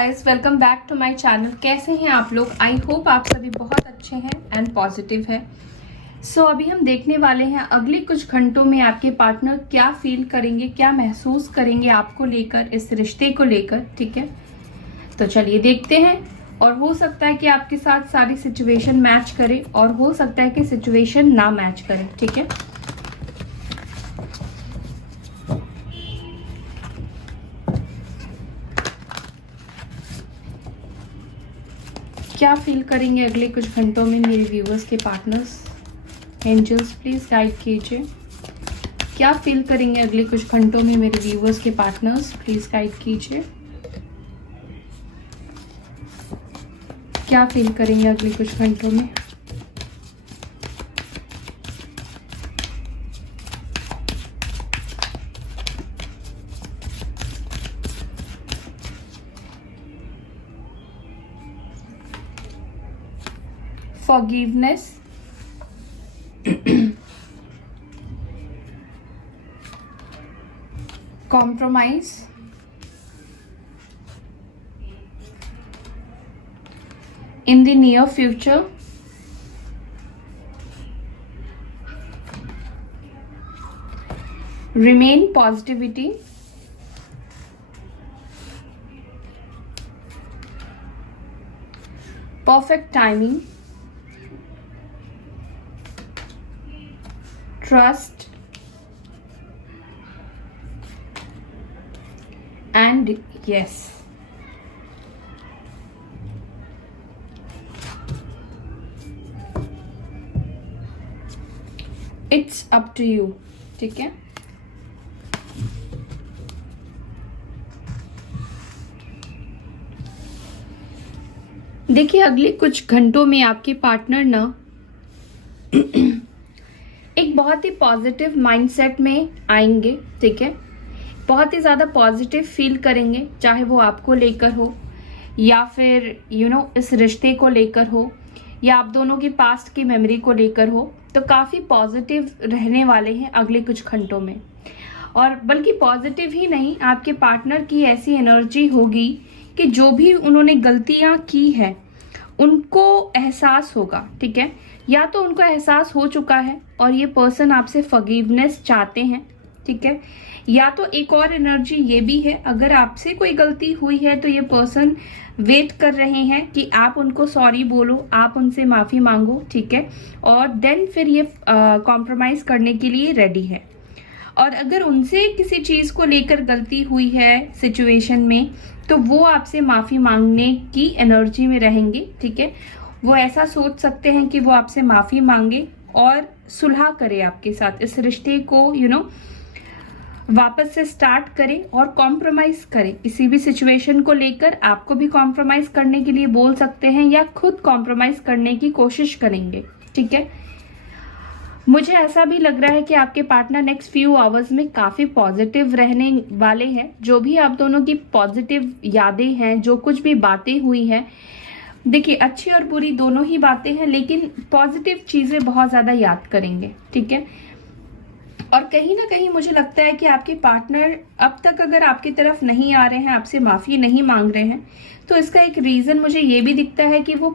Guys, welcome back to my channel. कैसे हैं आप लोग? आई होप आप सभी बहुत अच्छे हैं एंड पॉजिटिव है। सो अभी हम देखने वाले हैं अगले कुछ घंटों में आपके पार्टनर क्या फील करेंगे, क्या महसूस करेंगे आपको लेकर, इस रिश्ते को लेकर। ठीक है, तो चलिए देखते हैं। और हो सकता है कि आपके साथ सारी सिचुएशन मैच करे और हो सकता है कि सिचुएशन ना मैच करे। ठीक है, क्या फील करेंगे अगले कुछ घंटों में मेरे व्यूअर्स के पार्टनर्स। एंजल्स प्लीज गाइड कीजिए, क्या फील करेंगे अगले कुछ घंटों में मेरे व्यूअर्स के पार्टनर्स, प्लीज गाइड कीजिए। क्या फील करेंगे अगले कुछ घंटों में। Forgiveness, compromise, in the near future, remain positivity, perfect timing, trust and yes. It's up to you. ठीक है, देखिए अगले कुछ घंटों में आपके पार्टनर ना एक बहुत ही पॉजिटिव माइंडसेट में आएंगे। ठीक है, बहुत ही ज़्यादा पॉजिटिव फील करेंगे, चाहे वो आपको लेकर हो या फिर इस रिश्ते को लेकर हो या आप दोनों की पास्ट की मेमोरी को लेकर हो। तो काफ़ी पॉजिटिव रहने वाले हैं अगले कुछ घंटों में। और बल्कि पॉजिटिव ही नहीं, आपके पार्टनर की ऐसी एनर्जी होगी कि जो भी उन्होंने गलतियाँ की है उनको एहसास होगा। ठीक है, या तो उनको एहसास हो चुका है और ये पर्सन आपसे फॉरगिवनेस चाहते हैं। ठीक है, या तो एक और एनर्जी ये भी है, अगर आपसे कोई गलती हुई है तो ये पर्सन वेट कर रहे हैं कि आप उनको सॉरी बोलो, आप उनसे माफ़ी मांगो। ठीक है, और देन फिर ये कॉम्प्रोमाइज़ करने के लिए रेडी है। और अगर उनसे किसी चीज़ को लेकर गलती हुई है सिचुएशन में, तो वो आपसे माफ़ी मांगने की एनर्जी में रहेंगे। ठीक है, वो ऐसा सोच सकते हैं कि वो आपसे माफ़ी मांगे और सुलह करे आपके साथ, इस रिश्ते को वापस से स्टार्ट करे और कॉम्प्रोमाइज़ करे। किसी भी सिचुएशन को लेकर आपको भी कॉम्प्रोमाइज़ करने के लिए बोल सकते हैं या खुद कॉम्प्रोमाइज़ करने की कोशिश करेंगे। ठीक है, मुझे ऐसा भी लग रहा है कि आपके पार्टनर नेक्स्ट फ्यू आवर्स में काफ़ी पॉजिटिव रहने वाले हैं। जो भी आप दोनों की पॉजिटिव यादें हैं, जो कुछ भी बातें हुई हैं, देखिए अच्छी और बुरी दोनों ही बातें हैं, लेकिन पॉजिटिव चीज़ें बहुत ज़्यादा याद करेंगे। ठीक है, और कहीं ना कहीं मुझे लगता है कि आपके पार्टनर अब तक अगर आपकी तरफ नहीं आ रहे हैं, आपसे माफ़ी नहीं मांग रहे हैं, तो इसका एक रीज़न मुझे ये भी दिखता है कि वो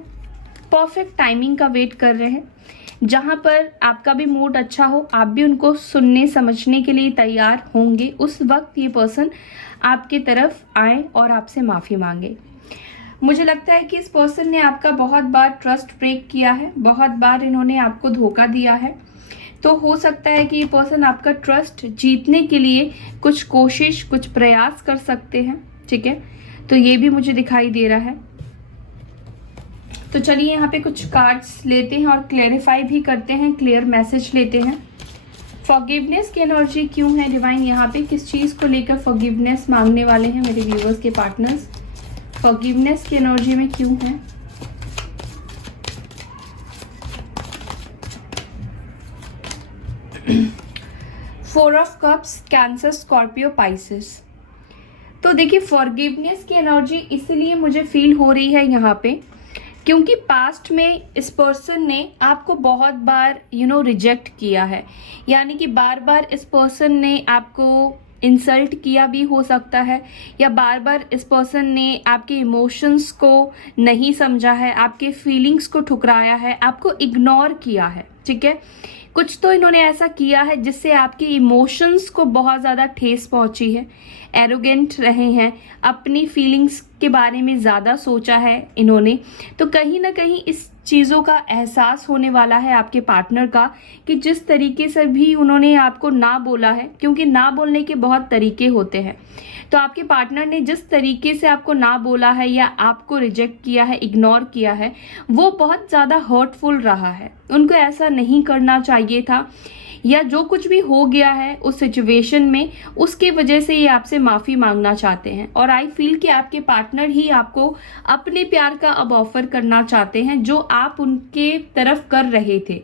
परफेक्ट टाइमिंग का वेट कर रहे हैं, जहाँ पर आपका भी मूड अच्छा हो, आप भी उनको सुनने समझने के लिए तैयार होंगे। उस वक्त ये पर्सन आपके तरफ आए और आपसे माफ़ी मांगे। मुझे लगता है कि इस पर्सन ने आपका बहुत बार ट्रस्ट ब्रेक किया है, बहुत बार इन्होंने आपको धोखा दिया है। तो हो सकता है कि ये पर्सन आपका ट्रस्ट जीतने के लिए कुछ कोशिश, कुछ प्रयास कर सकते हैं। ठीक है, तो ये भी मुझे दिखाई दे रहा है। तो चलिए यहाँ पे कुछ कार्ड्स लेते हैं और क्लेरिफाई भी करते हैं, क्लियर मैसेज लेते हैं। फॉरगिवनेस की एनर्जी क्यों है डिवाइन यहाँ पे? किस चीज़ को लेकर फॉरगिवनेस मांगने वाले हैं मेरे व्यूअर्स के पार्टनर्स? फॉरगिवनेस की एनर्जी में क्यों है? Four of cups, cancer, Scorpio, Pisces. तो देखिए फॉरगिवनेस की एनर्जी इसलिए मुझे फील हो रही है यहाँ पे क्योंकि पास्ट में इस पर्सन ने आपको बहुत बार रिजेक्ट किया है। यानी कि बार बार इस पर्सन ने आपको इंसल्ट किया भी हो सकता है, या बार बार इस पर्सन ने आपके इमोशंस को नहीं समझा है, आपके फीलिंग्स को ठुकराया है, आपको इग्नोर किया है, ठीक है। कुछ तो इन्होंने ऐसा किया है जिससे आपके इमोशंस को बहुत ज़्यादा ठेस पहुंची है। एरोगेंट रहे हैं, अपनी फीलिंग्स के बारे में ज़्यादा सोचा है इन्होंने। तो कहीं ना कहीं इस चीज़ों का एहसास होने वाला है आपके पार्टनर का कि जिस तरीके से भी उन्होंने आपको ना बोला है, क्योंकि ना बोलने के बहुत तरीके होते हैं, तो आपके पार्टनर ने जिस तरीके से आपको ना बोला है या आपको रिजेक्ट किया है, इग्नोर किया है, वो बहुत ज़्यादा हर्टफुल रहा है। उनको ऐसा नहीं करना चाहिए था, या जो कुछ भी हो गया है उस सिचुएशन में, उसके वजह से ये आपसे माफ़ी मांगना चाहते हैं। और आई फील कि आपके पार्टनर ही आपको अपने प्यार का अब ऑफर करना चाहते हैं, जो आप उनके तरफ कर रहे थे,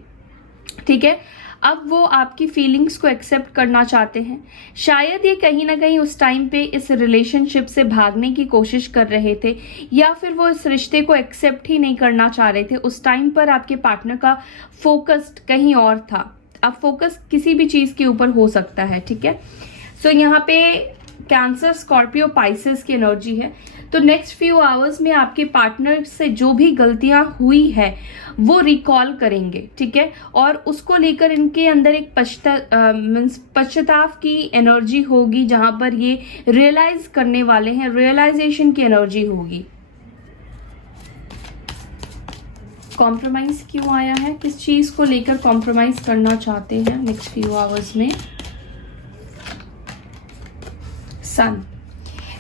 ठीक है। अब वो आपकी फीलिंग्स को एक्सेप्ट करना चाहते हैं। शायद ये कहीं ना कहीं उस टाइम पे इस रिलेशनशिप से भागने की कोशिश कर रहे थे, या फिर वो इस रिश्ते को एक्सेप्ट ही नहीं करना चाह रहे थे। उस टाइम पर आपके पार्टनर का फोकस कहीं और था। अब फोकस किसी भी चीज़ के ऊपर हो सकता है, ठीक है। सो यहाँ पे कैंसर, स्कॉर्पियो, पाइसेस की एनर्जी है। तो नेक्स्ट फ्यू आवर्स में आपके पार्टनर से जो भी गलतियां हुई है वो रिकॉल करेंगे, ठीक है। और उसको लेकर इनके अंदर एक पश्चाताप की एनर्जी होगी, जहां पर ये रियलाइज करने वाले हैं, रियलाइजेशन की एनर्जी होगी। कॉम्प्रोमाइज क्यों आया है, किस चीज को लेकर कॉम्प्रोमाइज करना चाहते हैं नेक्स्ट फ्यू आवर्स में। सन,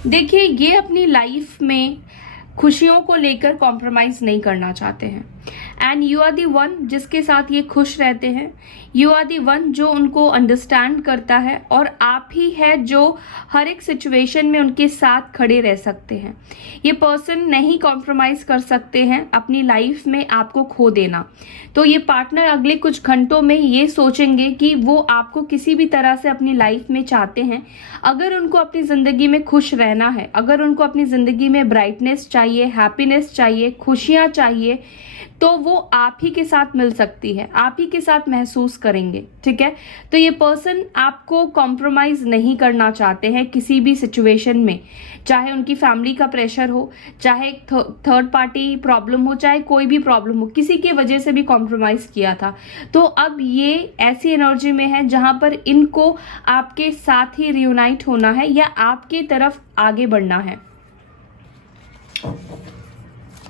देखिए ये अपनी लाइफ में खुशियों को लेकर कॉम्प्रोमाइज नहीं करना चाहते हैं। And you are the one जिसके साथ ये खुश रहते हैं। यू आर दी वन जो उनको अंडरस्टैंड करता है, और आप ही है जो हर एक सिचुएशन में उनके साथ खड़े रह सकते हैं। ये पर्सन नहीं कॉम्प्रोमाइज कर सकते हैं अपनी लाइफ में आपको खो देना। तो ये पार्टनर अगले कुछ घंटों में ये सोचेंगे कि वो आपको किसी भी तरह से अपनी लाइफ में चाहते हैं। अगर उनको अपनी ज़िंदगी में खुश रहना है, अगर उनको अपनी ज़िंदगी में ब्राइटनेस चाहिए, हैप्पीनेस चाहिए, खुशियाँ चाहिए, तो वो आप ही के साथ मिल सकती है, आप ही के साथ महसूस करेंगे, ठीक है। तो ये पर्सन आपको कॉम्प्रोमाइज नहीं करना चाहते हैं किसी भी सिचुएशन में, चाहे उनकी फैमिली का प्रेशर हो, चाहे थर्ड पार्टी प्रॉब्लम हो, चाहे कोई भी प्रॉब्लम हो, किसी की वजह से भी कॉम्प्रोमाइज किया था। तो अब ये ऐसी एनर्जी में है जहां पर इनको आपके साथ ही रियूनाइट होना है या आपके तरफ आगे बढ़ना है।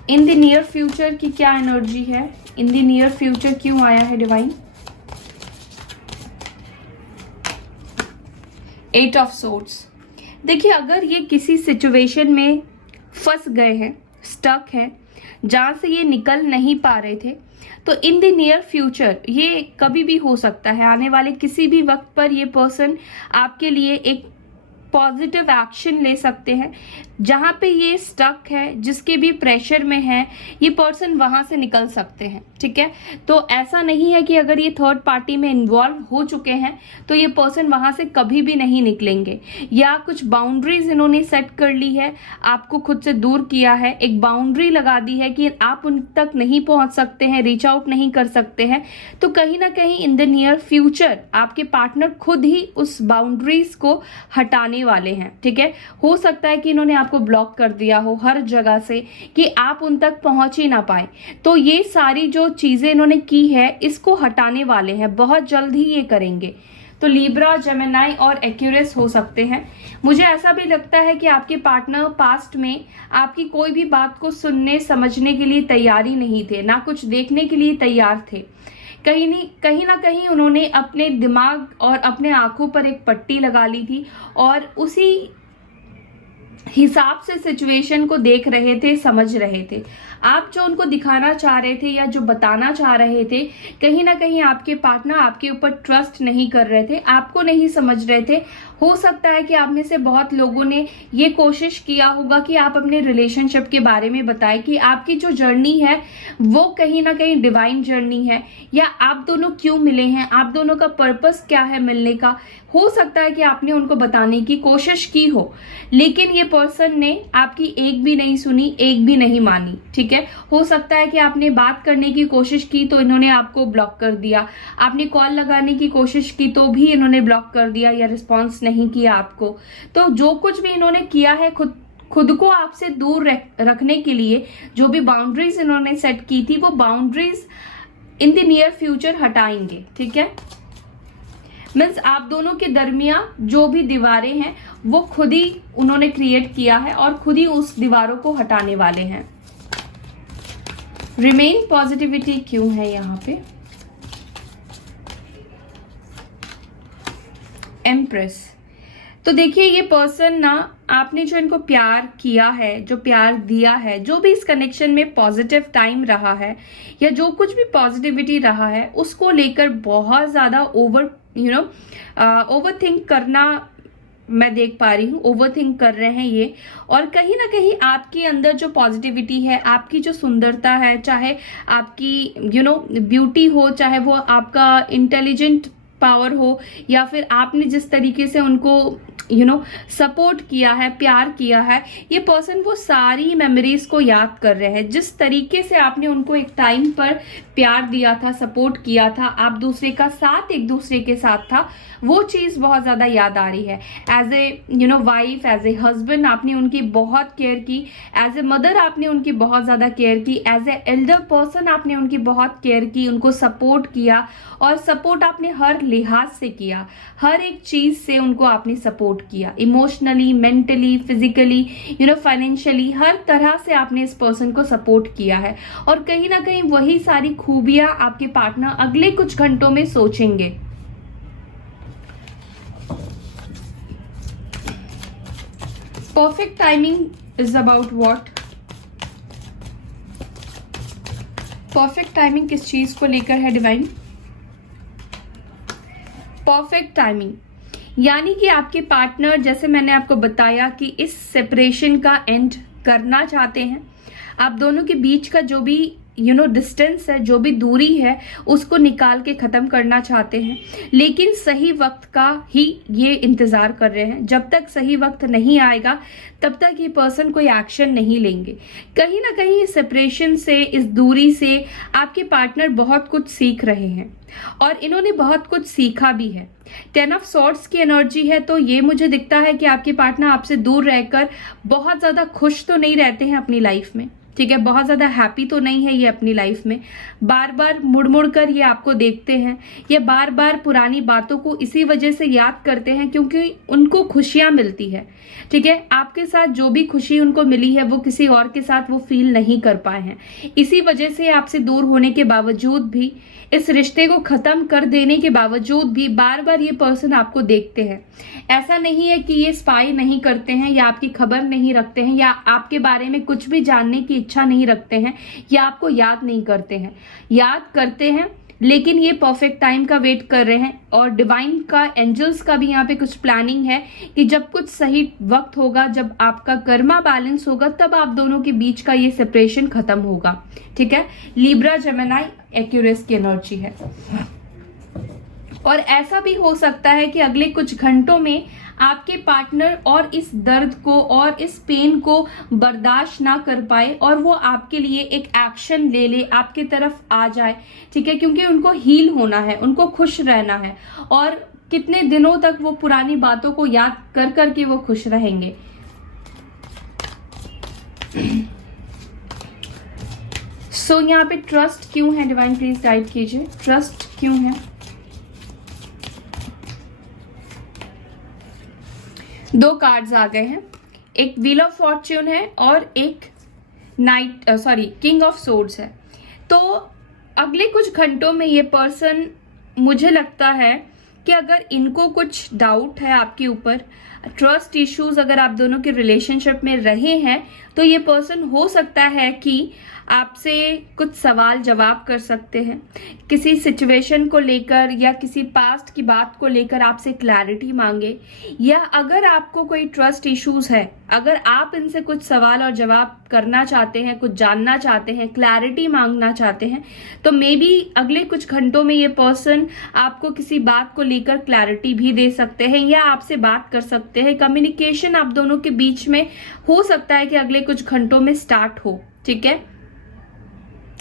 इन द नियर फ्यूचर की क्या एनर्जी है, इन द नियर फ्यूचर क्यों आया है डिवाइन। 8 of swords. देखिए अगर ये किसी सिचुएशन में फंस गए हैं, स्टक हैं, जहां से ये निकल नहीं पा रहे थे, तो इन द नियर फ्यूचर ये कभी भी हो सकता है, आने वाले किसी भी वक्त पर ये पर्सन आपके लिए एक पॉजिटिव एक्शन ले सकते हैं। जहाँ पे ये स्टक है, जिसके भी प्रेशर में है, ये पर्सन वहाँ से निकल सकते हैं, ठीक है। तो ऐसा नहीं है कि अगर ये थर्ड पार्टी में इन्वॉल्व हो चुके हैं तो ये पर्सन वहाँ से कभी भी नहीं निकलेंगे, या कुछ बाउंड्रीज इन्होंने सेट कर ली है, आपको खुद से दूर किया है, एक बाउंड्री लगा दी है कि आप उन तक नहीं पहुँच सकते हैं, रीच आउट नहीं कर सकते हैं। तो कहीं ना कहीं इन द नियर फ्यूचर आपके पार्टनर खुद ही उस बाउंड्रीज को हटाने वाले हैं, ठीक है। हो सकता है कि इन्होंने आपको ब्लॉक कर दिया हो हर जगह से कि आप उन तक पहुंच ही ना पाए। तो ये सारी जो चीजें इन्होंने की है इसको हटाने वाले हैं, बहुत जल्द ही ये करेंगे। तो लीब्रा, जेमिनी और एक्यूरियस हो सकते हैं। मुझे ऐसा भी लगता है कि आपके पार्टनर पास्ट में आपकी कोई भी बात को सुनने समझने के लिए तैयार ही नहीं थे, ना कुछ देखने के लिए तैयार थे। कहीं ना कहीं उन्होंने अपने दिमाग और अपने आंखों पर एक पट्टी लगा ली थी और उसी हिसाब से सिचुएशन को देख रहे थे, समझ रहे थे। आप जो उनको दिखाना चाह रहे थे या जो बताना चाह रहे थे, कहीं ना कहीं आपके पार्टनर आपके ऊपर ट्रस्ट नहीं कर रहे थे, आपको नहीं समझ रहे थे। हो सकता है कि आप में से बहुत लोगों ने ये कोशिश किया होगा कि आप अपने रिलेशनशिप के बारे में बताएं कि आपकी जो जर्नी है वो कहीं ना कहीं डिवाइन जर्नी है, या आप दोनों क्यों मिले हैं, आप दोनों का पर्पस क्या है मिलने का। हो सकता है कि आपने उनको बताने की कोशिश की हो, लेकिन ये पर्सन ने आपकी एक भी नहीं सुनी, एक भी नहीं मानी, ठीक है। ठीक है। हो सकता है कि आपने बात करने की कोशिश की तो इन्होंने आपको ब्लॉक कर दिया, आपने कॉल लगाने की कोशिश की तो भी इन्होंने ब्लॉक कर दिया या रिस्पॉन्स नहीं किया आपको। तो जो कुछ भी इन्होंने किया है खुद को आपसे दूर रखने के लिए, जो भी बाउंड्रीज इन्होंने सेट की थी, वो boundaries in the near future हटाएंगे, ठीक है। मीन्स आप दोनों के दरमियान जो भी दीवारें हैं वो खुद ही उन्होंने क्रिएट किया है और खुद ही उस दीवारों को हटाने वाले हैं। रिमेन पॉजिटिविटी क्यों है यहाँ पे? एम्प्रेस। तो देखिए ये पर्सन ना, आपने जो इनको प्यार किया है, जो प्यार दिया है, जो भी इस कनेक्शन में पॉजिटिव टाइम रहा है या जो कुछ भी पॉजिटिविटी रहा है, उसको लेकर बहुत ज्यादा ओवर थिंक करना मैं देख पा रही हूँ। ओवर थिंक कर रहे हैं ये, और कहीं ना कहीं आपके अंदर जो पॉजिटिविटी है, आपकी जो सुंदरता है, चाहे आपकी ब्यूटी हो, चाहे वो आपका इंटेलिजेंट पावर हो, या फिर आपने जिस तरीके से उनको सपोर्ट किया है, प्यार किया है, ये पर्सन वो सारी मेमोरीज को याद कर रहे हैं। जिस तरीके से आपने उनको एक टाइम पर प्यार दिया था, सपोर्ट किया था, आप दूसरे का साथ एक दूसरे के साथ था, वो चीज बहुत ज्यादा याद आ रही है। As a wife, as a husband आपने उनकी बहुत केयर की, एज ए मदर आपने उनकी बहुत ज्यादा केयर की, एज ए एल्डर पर्सन आपने उनकी बहुत केयर की, उनको सपोर्ट किया, और सपोर्ट आपने हर लिहाज से किया, हर एक चीज से उनको आपने सपोर्ट किया, इमोशनली, मेंटली, फिजिकली, फाइनेंशियली, हर तरह से आपने इस पर्सन को सपोर्ट किया है। और कहीं ना कहीं वही सारी खूबियां आपके पार्टनर अगले कुछ घंटों में सोचेंगे। Perfect timing is about what? Perfect timing किस चीज को लेकर है डिवाइन? परफेक्ट टाइमिंग यानी कि आपके पार्टनर, जैसे मैंने आपको बताया कि इस सेपरेशन का एंड करना चाहते हैं। आप दोनों के बीच का जो भी डिस्टेंस है, जो भी दूरी है, उसको निकाल के खत्म करना चाहते हैं, लेकिन सही वक्त का ही ये इंतजार कर रहे हैं। जब तक सही वक्त नहीं आएगा तब तक ये पर्सन कोई एक्शन नहीं लेंगे। कहीं ना कहीं इस सेपरेशन से, इस दूरी से आपके पार्टनर बहुत कुछ सीख रहे हैं, और इन्होंने बहुत कुछ सीखा भी है। 10 ऑफ सॉर्ड्स की एनर्जी है, तो ये मुझे दिखता है कि आपके पार्टनर आपसे दूर रहकर बहुत ज्यादा खुश तो नहीं रहते हैं अपनी लाइफ में, ठीक है। बहुत ज्यादा हैप्पी तो नहीं है ये अपनी लाइफ में। बार बार मुड़ मुड़ कर ये आपको देखते हैं, ये बार बार पुरानी बातों को इसी वजह से याद करते हैं क्योंकि उनको खुशियां मिलती है, ठीक है। आपके साथ जो भी खुशी उनको मिली है वो किसी और के साथ वो फील नहीं कर पाए हैं। इसी वजह से आपसे दूर होने के बावजूद भी, इस रिश्ते को खत्म कर देने के बावजूद भी बार बार ये पर्सन आपको देखते हैं। ऐसा नहीं है कि ये स्पाई नहीं करते हैं, या आपकी खबर नहीं रखते हैं, या आपके बारे में कुछ भी जानने की इच्छा नहीं रखते हैं, या आपको याद नहीं करते हैं। याद करते हैं, लेकिन ये परफेक्ट टाइम का वेट कर रहे हैं। और डिवाइन का, एंजल्स का भी यहाँ पे कुछ प्लानिंग है कि जब कुछ सही वक्त होगा, जब आपका कर्मा बैलेंस होगा, तब आप दोनों के बीच का ये सेपरेशन खत्म होगा, ठीक है। लिब्रा, जेमिनी, एक्यूरियस की एनर्जी है। और ऐसा भी हो सकता है कि अगले कुछ घंटों में आपके पार्टनर और इस दर्द को और इस पेन को बर्दाश्त ना कर पाए और वो आपके लिए एक एक्शन ले ले, आपके तरफ आ जाए, ठीक है। क्योंकि उनको हील होना है, उनको खुश रहना है, और कितने दिनों तक वो पुरानी बातों को याद कर करके वो खुश रहेंगे। सो यहाँ पे ट्रस्ट क्यों है? डिवाइन प्लीज गाइड कीजिए, ट्रस्ट क्यों है? दो कार्ड्स आ गए हैं, एक व्हील ऑफ फॉर्च्यून है और एक किंग ऑफ सोर्ड्स है। तो अगले कुछ घंटों में ये पर्सन, मुझे लगता है कि अगर इनको कुछ डाउट है आपके ऊपर, ट्रस्ट इश्यूज अगर आप दोनों के रिलेशनशिप में रहे हैं, तो ये पर्सन हो सकता है कि आपसे कुछ सवाल जवाब कर सकते हैं, किसी सिचुएशन को लेकर या किसी पास्ट की बात को लेकर आपसे क्लैरिटी मांगे, या अगर आपको कोई ट्रस्ट इश्यूज है, अगर आप इनसे कुछ सवाल और जवाब करना चाहते हैं, कुछ जानना चाहते हैं, क्लैरिटी मांगना चाहते हैं, तो मे बी अगले कुछ घंटों में ये पर्सन आपको किसी बात को लेकर क्लैरिटी भी दे सकते हैं या आपसे बात कर सकते हैं। कम्युनिकेशन आप दोनों के बीच में हो सकता है कि अगले कुछ घंटों में स्टार्ट हो, ठीक है।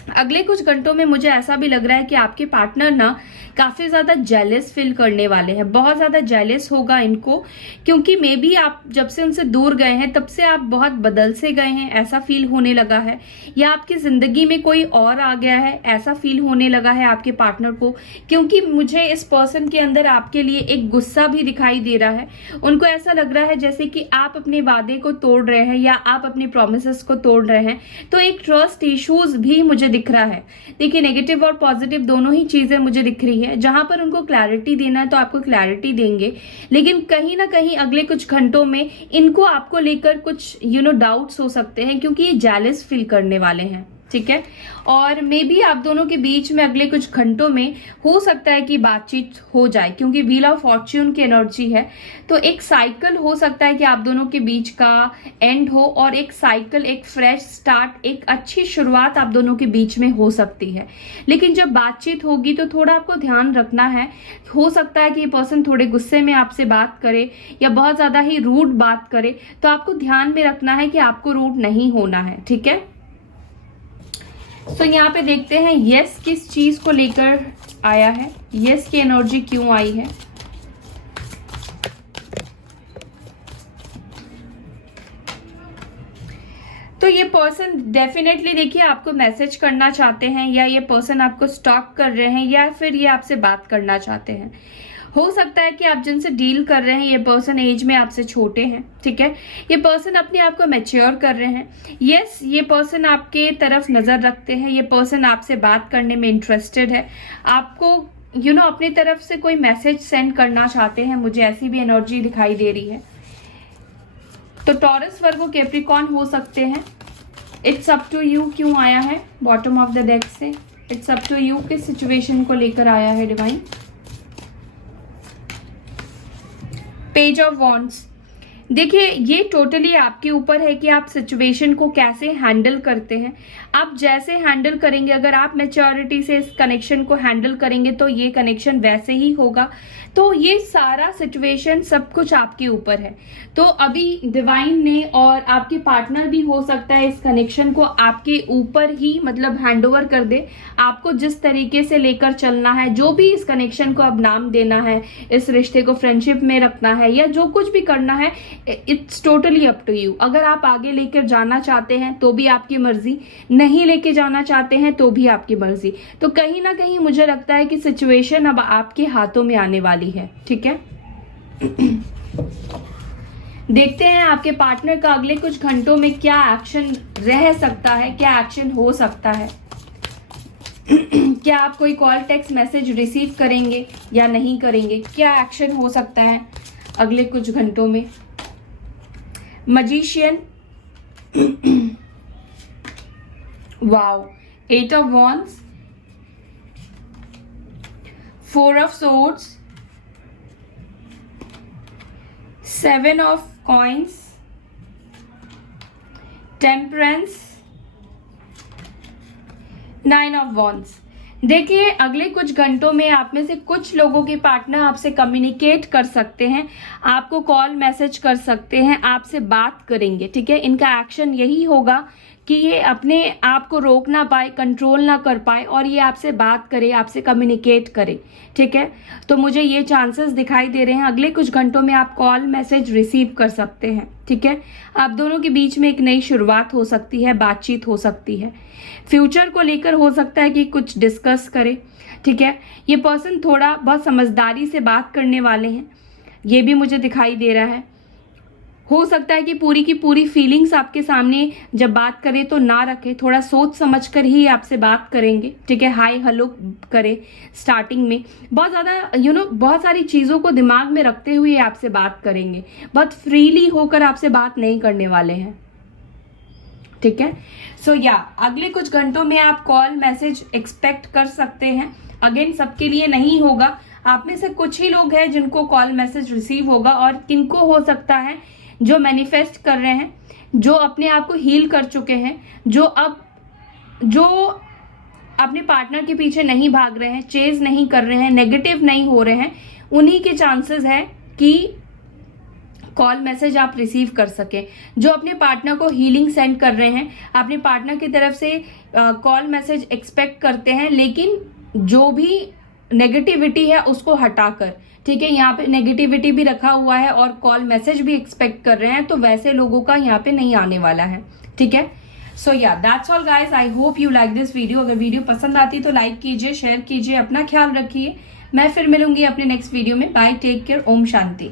अगले कुछ घंटों में मुझे ऐसा भी लग रहा है कि आपके पार्टनर ना काफी ज्यादा जेलस फील करने वाले हैं, बहुत ज्यादा जेलस होगा इनको, क्योंकि मे बी आप जब से उनसे दूर गए हैं तब से आप बहुत बदल से गए हैं, ऐसा फील होने लगा है, या आपकी जिंदगी में कोई और आ गया है, ऐसा फील होने लगा है आपके पार्टनर को। क्योंकि मुझे इस पर्सन के अंदर आपके लिए एक गुस्सा भी दिखाई दे रहा है। उनको ऐसा लग रहा है जैसे कि आप अपने वादे को तोड़ रहे हैं या आप अपने प्रोमिसेस को तोड़ रहे हैं, तो एक ट्रस्ट इश्यूज भी मुझे दिख रहा है। देखिए, नेगेटिव और पॉजिटिव दोनों ही चीजें मुझे दिख रही है। जहां पर उनको क्लैरिटी देना है तो आपको क्लैरिटी देंगे, लेकिन कहीं ना कहीं अगले कुछ घंटों में इनको आपको लेकर कुछ डाउट्स हो सकते हैं, क्योंकि ये जेलस फील करने वाले हैं। ठीक है, और मे बी आप दोनों के बीच में अगले कुछ घंटों में हो सकता है कि बातचीत हो जाए, क्योंकि व्हील ऑफ फॉर्च्यून की एनर्जी है। तो एक साइकिल हो सकता है कि आप दोनों के बीच का एंड हो, और एक साइकिल, एक फ्रेश स्टार्ट, एक अच्छी शुरुआत आप दोनों के बीच में हो सकती है। लेकिन जब बातचीत होगी तो थोड़ा आपको ध्यान रखना है। हो सकता है कि ये पर्सन थोड़े गुस्से में आपसे बात करे या बहुत ज्यादा ही रूड बात करे, तो आपको ध्यान में रखना है कि आपको रूड नहीं होना है। ठीक है, तो यहाँ पे देखते हैं यस किस चीज को लेकर आया है, यस की एनर्जी क्यों आई है। तो ये पर्सन डेफिनेटली देखिए आपको मैसेज करना चाहते हैं, या ये पर्सन आपको स्टॉक कर रहे हैं, या फिर ये आपसे बात करना चाहते हैं। हो सकता है कि आप जिनसे डील कर रहे हैं ये पर्सन एज में आपसे छोटे हैं। ठीक है, ये पर्सन अपने आप को मैच्योर कर रहे हैं। यस, ये पर्सन आपके तरफ नजर रखते हैं, ये पर्सन आपसे बात करने में इंटरेस्टेड है, आपको अपनी तरफ से कोई मैसेज सेंड करना चाहते हैं। मुझे ऐसी भी एनर्जी दिखाई दे रही है। तो टॉरस, वर्गो, कैप्रिकॉर्न हो सकते हैं। इट्स अप टू यू क्यों आया है बॉटम ऑफ द डेक से, इट्स अप टू यू किस सिचुएशन को लेकर आया है डिवाइन। पेज ऑफ वॉन्ड्स, देखिए ये टोटली आपके ऊपर है कि आप सिचुएशन को कैसे हैंडल करते हैं। आप जैसे हैंडल करेंगे, अगर आप मैच्योरिटी से इस कनेक्शन को हैंडल करेंगे तो ये कनेक्शन वैसे ही होगा। तो ये सारा सिचुएशन सब कुछ आपके ऊपर है। तो अभी डिवाइन ने और आपके पार्टनर भी हो सकता है इस कनेक्शन को आपके ऊपर ही मतलब हैंडओवर कर दे। आपको जिस तरीके से लेकर चलना है, जो भी इस कनेक्शन को अब नाम देना है, इस रिश्ते को फ्रेंडशिप में रखना है, या जो कुछ भी करना है, it's totally up to you. अगर आप आगे लेकर जाना चाहते हैं तो भी आपकी मर्जी, नहीं लेके जाना चाहते हैं तो भी आपकी मर्जी। तो कहीं ना कहीं मुझे लगता है कि सिचुएशन अब आपके हाथों में आने वाली है। ठीक है, देखते हैं आपके पार्टनर का अगले कुछ घंटों में क्या एक्शन रह सकता है, क्या एक्शन हो सकता है। क्या आप कोई कॉल, टेक्स्ट मैसेज रिसीव करेंगे या नहीं करेंगे, क्या एक्शन हो सकता है अगले कुछ घंटों में। Magician, wow, 8 of wands, 4 of swords, 7 of coins, temperance, 9 of wands. देखिए अगले कुछ घंटों में आप में से कुछ लोगों के पार्टनर आपसे कम्युनिकेट कर सकते हैं, आपको कॉल मैसेज कर सकते हैं, आपसे बात करेंगे। ठीक है, इनका एक्शन यही होगा कि ये अपने आप को रोक ना पाए, कंट्रोल ना कर पाए, और ये आपसे बात करे, आपसे कम्युनिकेट करे। ठीक है, तो मुझे ये चांसेस दिखाई दे रहे हैं अगले कुछ घंटों में आप कॉल मैसेज रिसीव कर सकते हैं। ठीक है, आप दोनों के बीच में एक नई शुरुआत हो सकती है, बातचीत हो सकती है, फ्यूचर को लेकर हो सकता है कि कुछ डिस्कस करे। ठीक है, ये पर्सन थोड़ा बहुत समझदारी से बात करने वाले हैं, ये भी मुझे दिखाई दे रहा है। हो सकता है कि पूरी की पूरी फीलिंग्स आपके सामने जब बात करें तो ना रखें, थोड़ा सोच समझ कर ही आपसे बात करेंगे। ठीक है, हाय हेलो करें स्टार्टिंग में, बहुत ज़्यादा बहुत सारी चीज़ों को दिमाग में रखते हुए आपसे बात करेंगे, बहुत फ्रीली होकर आपसे बात नहीं करने वाले हैं। ठीक है, सो अगले कुछ घंटों में आप कॉल मैसेज एक्सपेक्ट कर सकते हैं। अगेन सबके लिए नहीं होगा, आप में से कुछ ही लोग हैं जिनको कॉल मैसेज रिसीव होगा, और किनको हो सकता है जो मैनिफेस्ट कर रहे हैं, जो अपने आप को हील कर चुके हैं, जो अपने पार्टनर के पीछे नहीं भाग रहे हैं, चेज नहीं कर रहे हैं, नेगेटिव नहीं हो रहे हैं, उन्हीं के चांसेस है कि कॉल मैसेज आप रिसीव कर सकें। जो अपने पार्टनर को हीलिंग सेंड कर रहे हैं, अपने पार्टनर की तरफ से कॉल मैसेज एक्सपेक्ट करते हैं, लेकिन जो भी नेगेटिविटी है उसको हटाकर, ठीक है, यहाँ पे नेगेटिविटी भी रखा हुआ है और कॉल मैसेज भी एक्सपेक्ट कर रहे हैं, तो वैसे लोगों का यहाँ पे नहीं आने वाला है, ठीक है। सो या that's all guys, I hope you like this video. अगर वीडियो पसंद आती तो लाइक कीजिए, शेयर कीजिए, अपना ख्याल रखिए। मैं फिर मिलूंगी अपने नेक्स्ट वीडियो में। Bye, take care, Om Shanti.